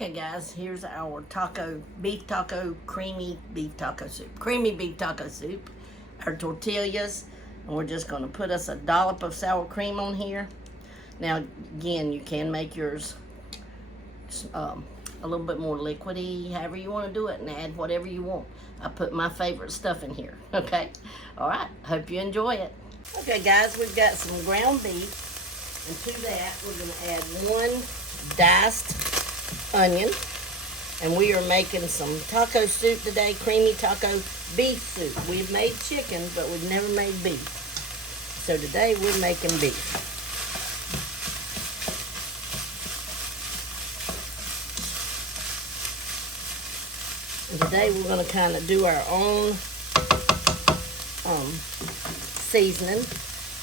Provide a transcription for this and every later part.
Okay guys, here's our beef taco, creamy beef taco soup. Creamy beef taco soup. Our tortillas, and we're just gonna put us a dollop of sour cream on here. Now again, you can make yours a little bit more liquidy, however you wanna do it, and add whatever you want. I put my favorite stuff in here, okay? All right, hope you enjoy it. Okay guys, we've got some ground beef, and to that, we're gonna add one diced onion, and we are making some taco soup today, creamy taco beef soup. We've made chicken, but we've never made beef. So today we're making beef. And today we're going to kind of do our own seasoning.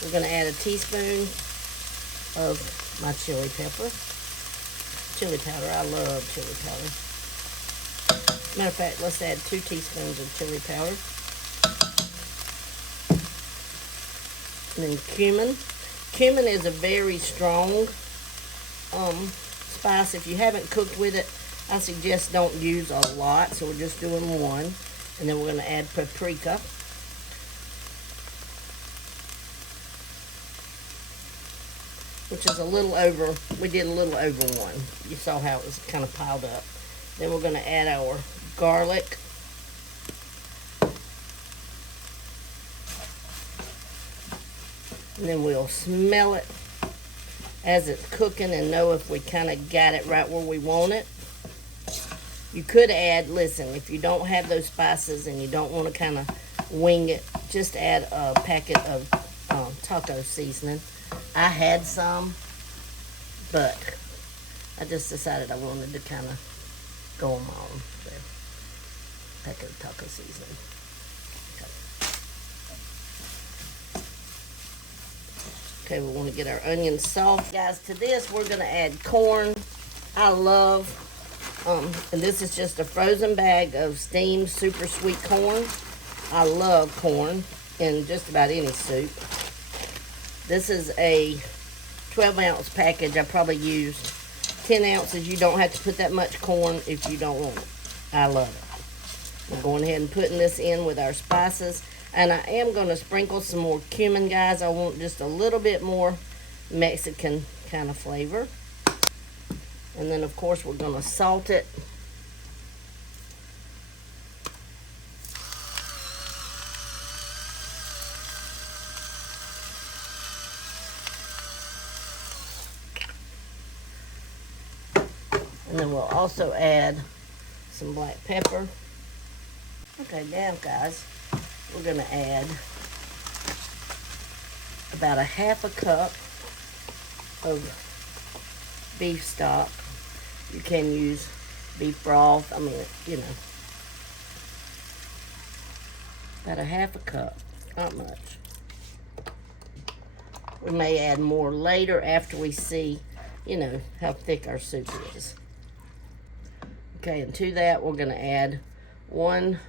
We're going to add a teaspoon of my chili powder. I love chili powder. Matter of fact, let's add 2 teaspoons of chili powder. And then cumin. Cumin is a very strong spice. If you haven't cooked with it, I suggest don't use a lot. So we're just doing 1. And then we're going to add paprika. Which is a little over, we did a little over 1. You saw how it was kind of piled up. Then we're going to add our garlic. And then we'll smell it as it's cooking and know if we kind of got it right where we want it. You could add, listen, if you don't have those spices and you don't want to kind of wing it, just add a packet of taco seasoning. I had some, but I just decided I wanted to kind of go on my own. So, packet of taco seasoning. Okay, we want to get our onions soft. Guys, to this, we're going to add corn. I love, and this is just a frozen bag of steamed super sweet corn. I love corn in just about any soup. This is a 12-ounce package. I probably used 10 ounces. You don't have to put that much corn if you don't want it. I love it. We're going ahead and putting this in with our spices. And I am going to sprinkle some more cumin, guys. I want just a little bit more Mexican kind of flavor. And then, of course, we're going to salt it. And then we'll also add some black pepper. Okay, now guys, we're going to add about a half a cup of beef stock. You can use beef broth. I mean, you know, about a half a cup, not much. We may add more later after we see, you know, how thick our soup is. Okay, and to that, we're going to add 1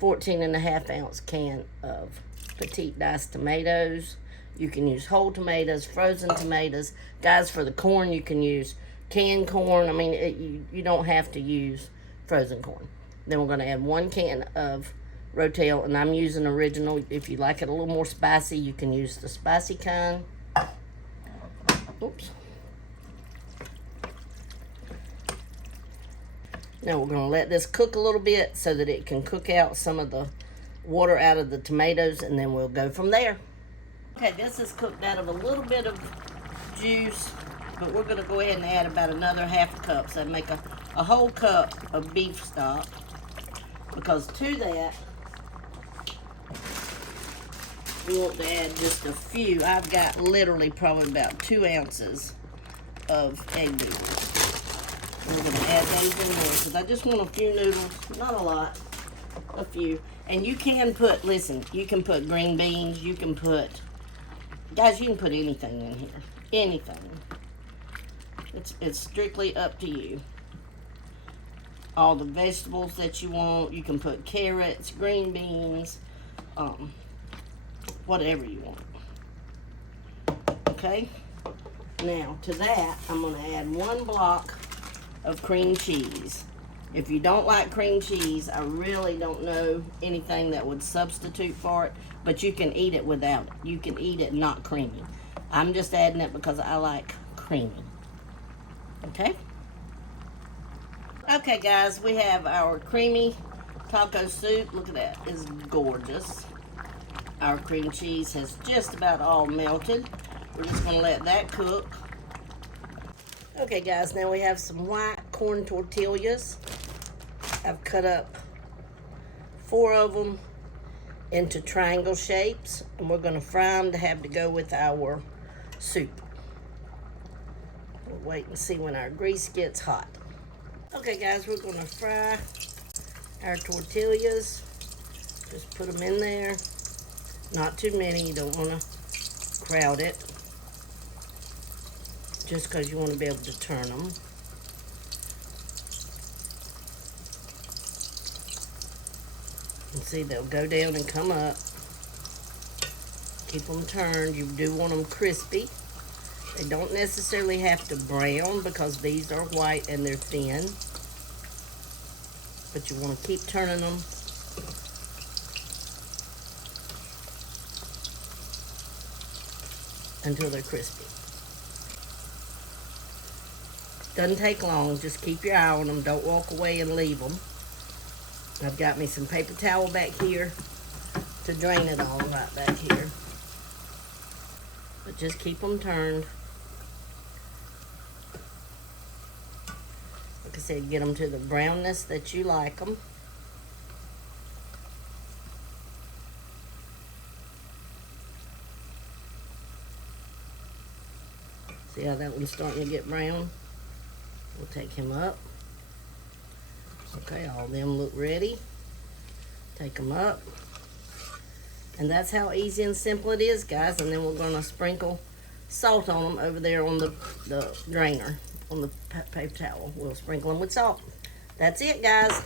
14.5-ounce can of petite diced tomatoes. You can use whole tomatoes, frozen tomatoes. Guys, for the corn, you can use canned corn. I mean, you don't have to use frozen corn. Then we're going to add 1 can of Rotel, and I'm using original. If you like it a little more spicy, you can use the spicy kind. Oops. Now we're going to let this cook a little bit so that it can cook out some of the water out of the tomatoes, and then we'll go from there. Okay, this is cooked out of a little bit of juice, but we're going to go ahead and add about another half a cup. So make a whole cup of beef stock, because to that, we want to add just a few. I've got literally probably about 2 ounces of egg noodles. We're going to add those in there because I just want a few noodles, not a lot, a few. And you can put, listen, you can put green beans, you can put, guys, you can put anything in here, anything. It's strictly up to you. All the vegetables that you want, you can put carrots, green beans, whatever you want. Okay? Now, to that, I'm going to add 1 block of cream cheese. If you don't like cream cheese, I really don't know anything that would substitute for it, but you can eat it without it. You can eat it not creamy. I'm just adding it because I like creamy. Okay? Okay, guys, we have our creamy taco soup. Look at that. It's gorgeous. Our cream cheese has just about all melted. We're just going to let that cook. Okay, guys, now we have some white corn tortillas. I've cut up 4 of them into triangle shapes, and we're going to fry them to have to go with our soup. We'll wait and see when our grease gets hot. Okay, guys, we're going to fry our tortillas. Just put them in there. Not too many. You don't want to crowd it. Just because you want to be able to turn them. And see, they'll go down and come up. Keep them turned. You do want them crispy. They don't necessarily have to brown because these are white and they're thin. But you want to keep turning them until they're crispy. Doesn't take long. Just keep your eye on them. Don't walk away and leave them. I've got me some paper towel back here to drain it all right back here. But just keep them turned. Like I said, get them to the brownness that you like them. See how that one's starting to get brown? We'll take him up. Okay, all of them look ready. Take them up. And that's how easy and simple it is, guys. And then we're going to sprinkle salt on them over there on the drainer, on the paper towel. We'll sprinkle them with salt. That's it, guys.